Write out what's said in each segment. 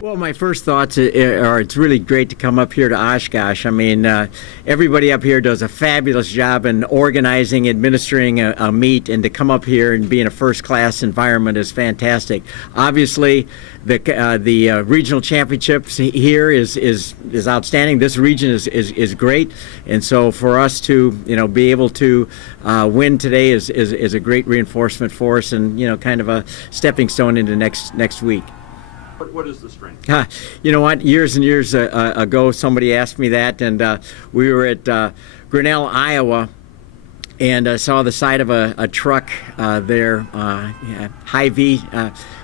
Well, my first thoughts are it's really great to come up here to Oshkosh. I mean, everybody up here does a fabulous job in organizing, administering a meet, and to come up here and be in a first-class environment is fantastic. Obviously, the regional championships here is outstanding. This region is great, and so for us to be able to win today is a great reinforcement for us, and kind of a stepping stone into next week. What is the strength? You know what? Years and years ago, somebody asked me that, and we were at Grinnell, Iowa, and saw the side of a truck there, Hy-Vee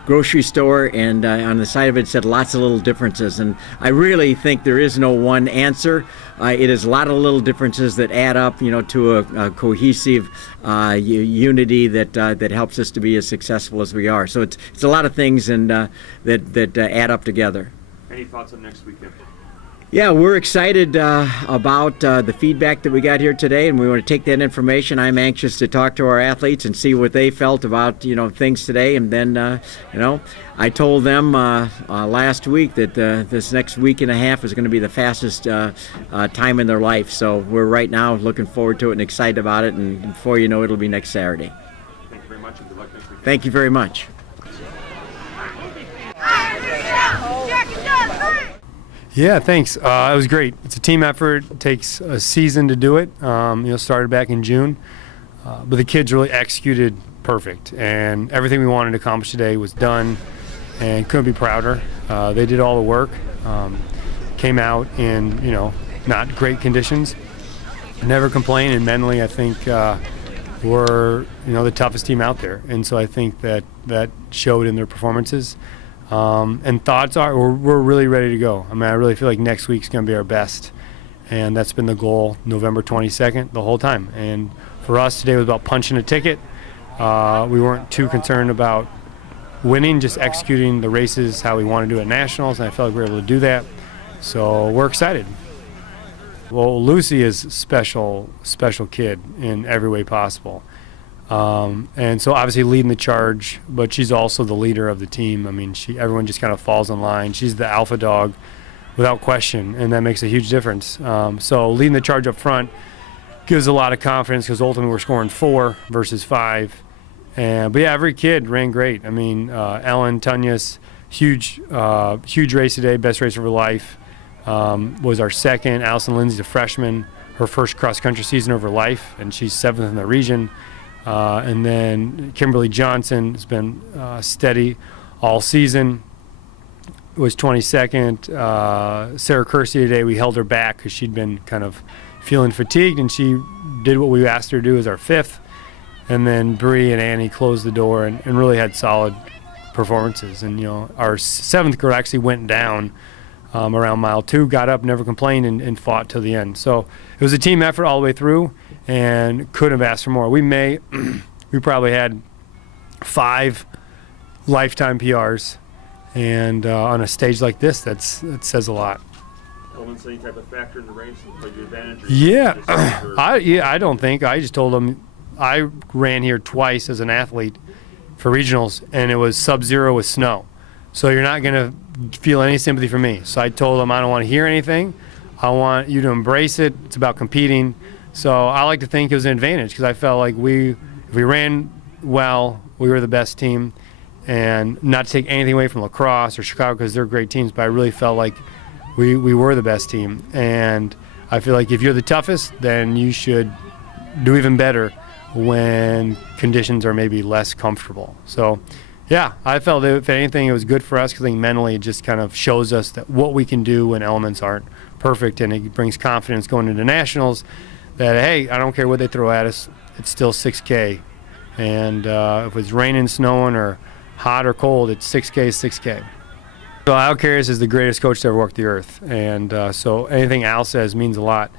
grocery store, and on the side of it said lots of little differences. And I really think there is no one answer. It is a lot of little differences that add up, to a cohesive unity that helps us to be as successful as we are. So it's a lot of things and that add up together. Any thoughts on next weekend? Yeah, we're excited about the feedback that we got here today, and we want to take that information. I'm anxious to talk to our athletes and see what they felt about things today. And then I told them last week that this next week and a half is going to be the fastest time in their life. So we're right now looking forward to it and excited about it. And before you know it, it'll be next Saturday. Thank you very much, and good luck next week. Thank you very much. Yeah, thanks. It was great. It's a team effort. It takes a season to do it. Started back in June, but the kids really executed perfect, and everything we wanted to accomplish today was done, and couldn't be prouder. They did all the work. Came out in not great conditions. Never complain, and mentally, I think we're the toughest team out there, and so I think that showed in their performances. And thoughts are we're really ready to go. I mean, I really feel like next week's going to be our best, and that's been the goal November 22nd the whole time. And for us today was about punching a ticket. We weren't too concerned about winning, just executing the races how we want to do at Nationals, and I felt like we were able to do that. So we're excited. Well, Lucy is a special kid in every way possible. And so obviously leading the charge, but she's also the leader of the team. I mean, everyone just kind of falls in line. She's the alpha dog without question, and that makes a huge difference. So leading the charge up front gives a lot of confidence because ultimately we're scoring 4 versus 5. But yeah, every kid ran great. I mean, Ellen Tunyas, huge race today, best race of her life, was our second. Allison Lindsay, the freshman, her first cross-country season of her life, and she's 7th in the region. And then Kimberly Johnson has been steady all season, was 22nd. Sarah Kersey today, we held her back because she'd been kind of feeling fatigued, and she did what we asked her to do as our 5th. And then Bree and Annie closed the door and really had solid performances. And our 7th girl actually went down around mile 2, got up, never complained, and fought till the end. So it was a team effort all the way through, and couldn't have asked for more. We probably had 5 lifetime PRs, and on a stage like this, that says a lot. Elements, any type of factor in the race, like your advantage? Yeah, I don't think. I just told them I ran here twice as an athlete for regionals, and it was sub-zero with snow. So you're not going to feel any sympathy for me. So I told them I don't want to hear anything. I want you to embrace it. It's about competing. So I like to think it was an advantage because I felt like if we ran well, we were the best team. And not to take anything away from lacrosse or Chicago because they're great teams, but I really felt like we were the best team. And I feel like if you're the toughest, then you should do even better when conditions are maybe less comfortable. So yeah, I felt if anything, it was good for us because I think mentally it just kind of shows us that what we can do when elements aren't perfect, and it brings confidence going into nationals that, hey, I don't care what they throw at us, it's still 6K. And if it's raining, snowing, or hot or cold, it's 6K is 6K. So Al Karras is the greatest coach to ever walk the earth, and so anything Al says means a lot,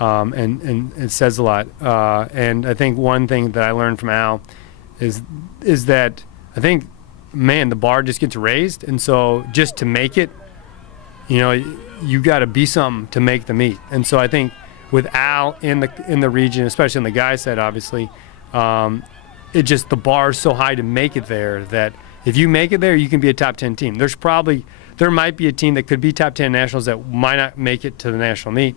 and it says a lot. And I think one thing that I learned from Al is that I think, man, the bar just gets raised, and so just to make it, you got to be something to make the meet. And so I think with Al in the region, especially on the guys side, obviously, It just, the bar is so high to make it there that if you make it there, you can be a top 10 team. There might be a team that could be top 10 nationals that might not make it to the national meet.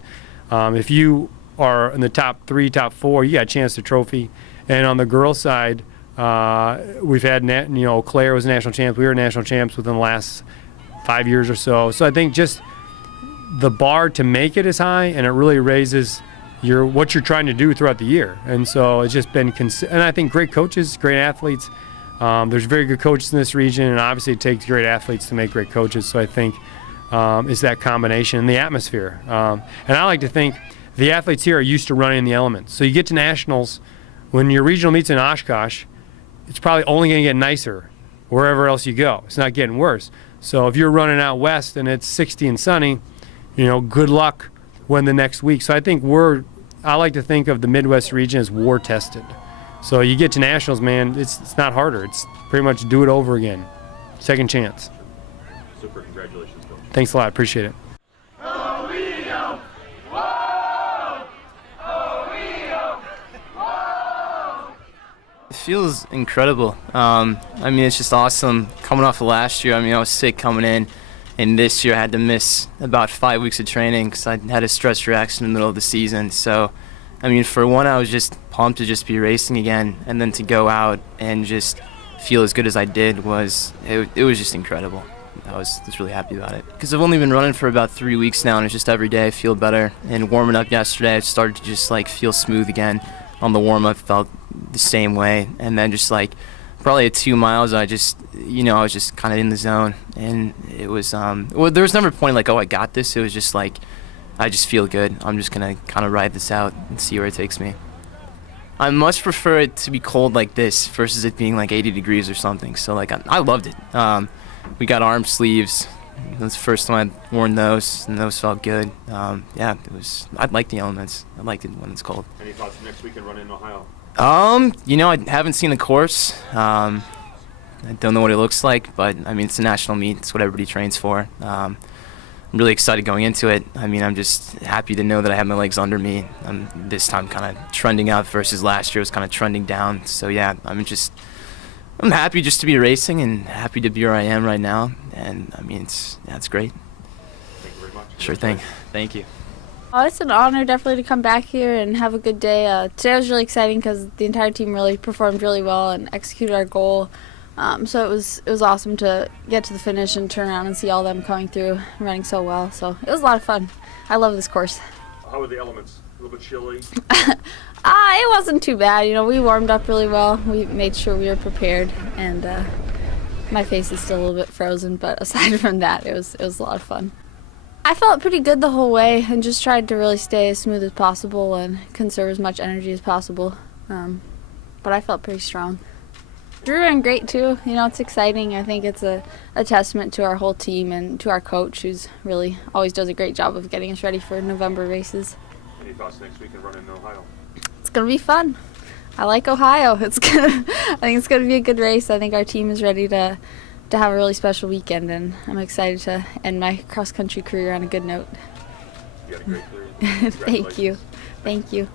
If you are in the top 3, top 4, you got a chance to trophy. And on the girls' side, we've had, Claire was national champ. We were national champs within the last 5 years or so. So I think just the bar to make it is high, and it really raises what you're trying to do throughout the year. And so it's just been, and I think great coaches, great athletes. There's very good coaches in this region, and obviously it takes great athletes to make great coaches. So I think it's that combination and the atmosphere. And I like to think the athletes here are used to running in the elements. So you get to nationals, when your regional meets in Oshkosh, it's probably only going to get nicer wherever else you go. It's not getting worse. So if you're running out west and it's 60 and sunny, good luck when the next week. So I think I like to think of the Midwest region as war tested. So you get to nationals, man, it's not harder. It's pretty much do it over again. Second chance. Super, congratulations, Coach. Thanks a lot, appreciate it. It feels incredible. It's just awesome coming off of last year. I was sick coming in, and this year I had to miss about 5 weeks of training because I had a stress reaction in the middle of the season. So, for one, I was just pumped to just be racing again, and then to go out and just feel as good as I did it was just incredible. I was just really happy about it because I've only been running for about 3 weeks now, and it's just every day I feel better. And warming up yesterday, I started to just feel smooth again. On the warm-up, felt the same way, and then just probably at 2 miles, I just I was just kind of in the zone, and it was there was never a point I got this. It was just I just feel good. I'm just gonna kind of ride this out and see where it takes me. I much prefer it to be cold like this versus it being 80 degrees or something. So I loved it. We got arm sleeves. It was the first time I'd worn those, and those felt good. I like the elements. I like it when it's cold. Any thoughts next week and run in Ohio? I haven't seen the course. I don't know what it looks like, but it's a national meet. It's what everybody trains for. I'm really excited going into it. I'm just happy to know that I have my legs under me. I'm this time kind of trending up versus last year was kind of trending down. So yeah, I'm happy just to be racing and happy to be where I am right now. And it's great. Thank you very much. Sure thing. Thank you. It's an honor definitely to come back here and have a good day. Today was really exciting because the entire team really performed really well and executed our goal. So it was awesome to get to the finish and turn around and see all of them coming through and running so well. So it was a lot of fun. I love this course. How were the elements? A little bit chilly? It wasn't too bad. We warmed up really well. We made sure we were prepared, and my face is still a little bit frozen, but aside from that, it was a lot of fun. I felt pretty good the whole way and just tried to really stay as smooth as possible and conserve as much energy as possible. But I felt pretty strong. Drew ran great too. It's exciting. I think it's a testament to our whole team and to our coach, who's really always does a great job of getting us ready for November races. Any thoughts next week and run in Ohio? It's gonna be fun. I like Ohio. I think it's gonna be a good race. I think our team is ready to have a really special weekend, and I'm excited to end my cross-country career on a good note. You had a great career. Thank you.